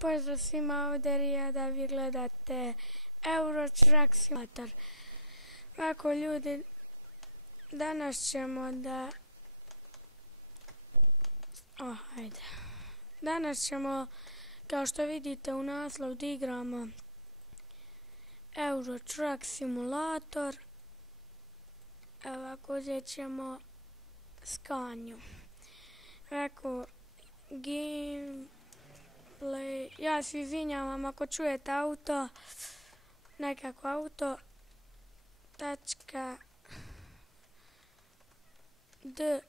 Pozdrav svima, ovdje Rijada, vi gledate Euro Truck Simulator. Ovako ljudi, danas ćemo da... Danas ćemo, kao što vidite u naslovu, da igramo Euro Truck Simulator. Ovako uzet ćemo Scaniu. Ovako, gameplay, ja se izvinjavam ako čujete auto, nekako auto, .d.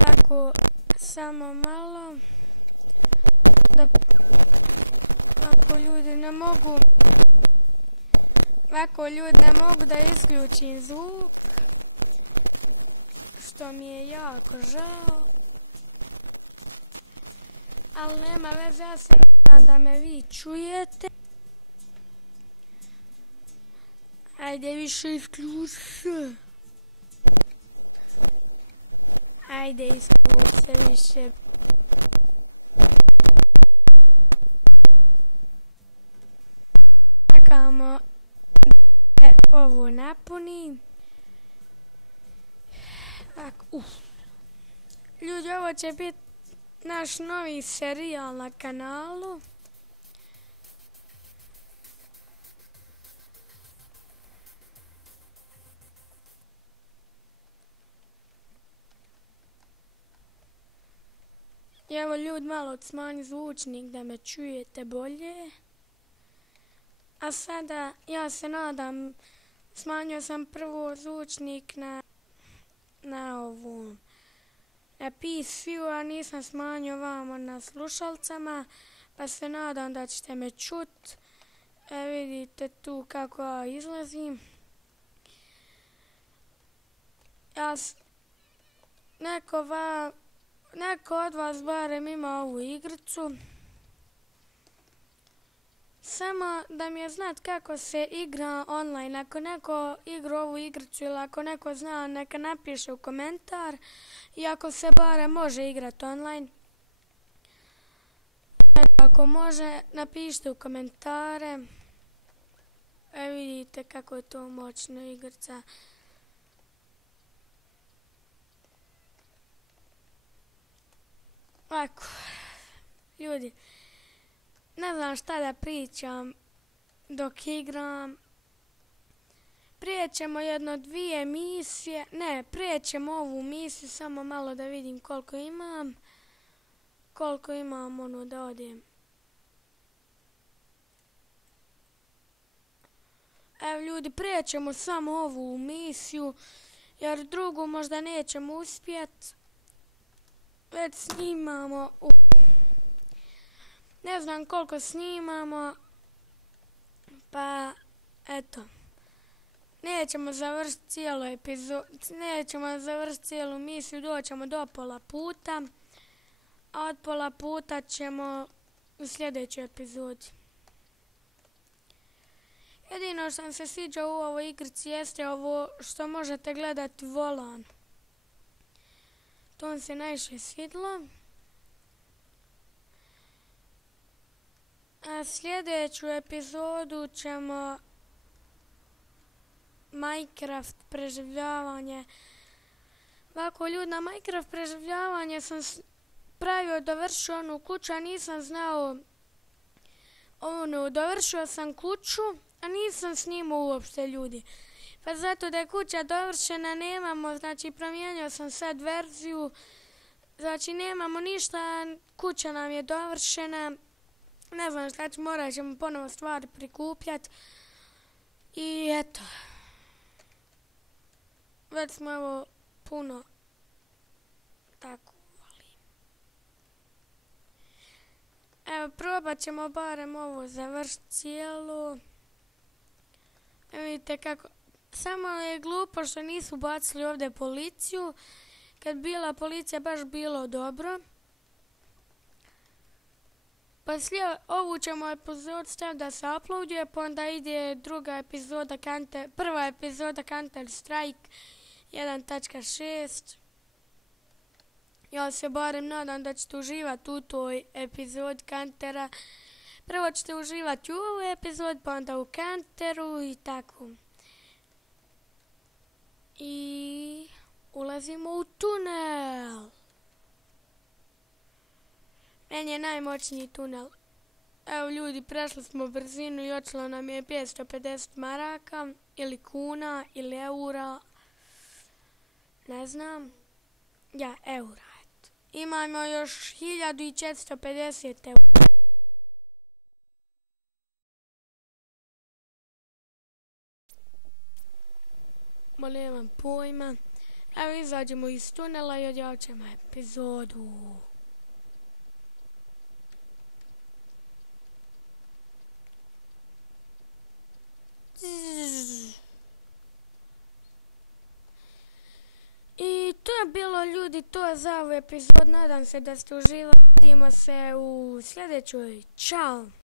Ovako, samo malo, da, ako ljudi ne mogu, da isključim zvuk, što mi je jako žao, ali nema veze, ja se nadam da me vi čujete. Ajde više isključi se. Ajde isključi se više. Čekamo da ovo napuni. Ljudi, ovo će biti naš novi serijal na kanalu. I evo ljudi, malo smanji zvučnik da me čujete bolje. A sada, ja se nadam, smanjio sam prvo zvučnik na ovu na PC-u, a nisam smanjio vamo na slušalcama, pa se nadam da ćete me čut. Vidite tu kako ja izlazim. Neko od vas barem ima ovu igricu. Samo da mi je znat kako se igra online. Ako neko igra ovu igricu ili ako neko zna, neka napiše u komentar. I ako se barem može igrati online. Ako može, napišite u komentare. Vidite kako je to moćna igrica. Ovako, ljudi, ne znam šta da pričam dok igram. Prije ćemo dvije misije, prije ćemo ovu misiju, samo malo da vidim koliko imam, da odem. Evo ljudi, prije ćemo samo ovu misiju, jer drugu možda nećemo uspjeti. Već snimamo, ne znam koliko snimamo, pa eto. Nećemo završiti cijelu misiju, doćemo do pola puta, a od pola puta ćemo u sljedećoj epizodi. Jedino što mi se sviđa u ovoj igrici jeste ovo što možete gledati volan. To mi se najviše svidjelo. A sljedeću epizodu ćemo Minecraft preživljavanje. Ovako ljudi, na Minecraft preživljavanje sam dovršio onu kuću, a nisam znao dovršio sam kuću, a nisam snimao uopšte ljudi. Pa zato da je kuća dovršena nemamo, znači promijenio sam sad verziju, znači nemamo ništa, kuća nam je dovršena, ne znam šta ću, morat ćemo ponovo stvari prikupljati i eto. Već smo evo puno tako volim. Evo probat ćemo barem ovo završiti cijelo. Vidite kako, samo je glupo što nisu bacili ovdje policiju. Kad bila policija baš bilo dobro. Pa ovu ćemo epizod staviti da se uploaduje, pa onda ide druga epizoda, prva epizoda Counter Strike 1.6. Ja se barem nadam da ćete uživati u toj epizodi Kantera. Prvo ćete uživati u ovoj epizodi, pa onda u Kanteru i tako. I ulazimo u tunel. Meni je najmoćniji tunel. Evo ljudi, prešli smo brzinu i očilo nam je 550 maraka ili kuna ili eura. Ne znam. Ja, eura. Imamo još 1450 eura. Ma nemam pojma. Evo izađemo iz tunela i odjavit ćemo epizodu. I to je bilo ljudi, to je za ovu epizodu. Nadam se da ste uživali. Vidimo se u sljedećoj. Ćao!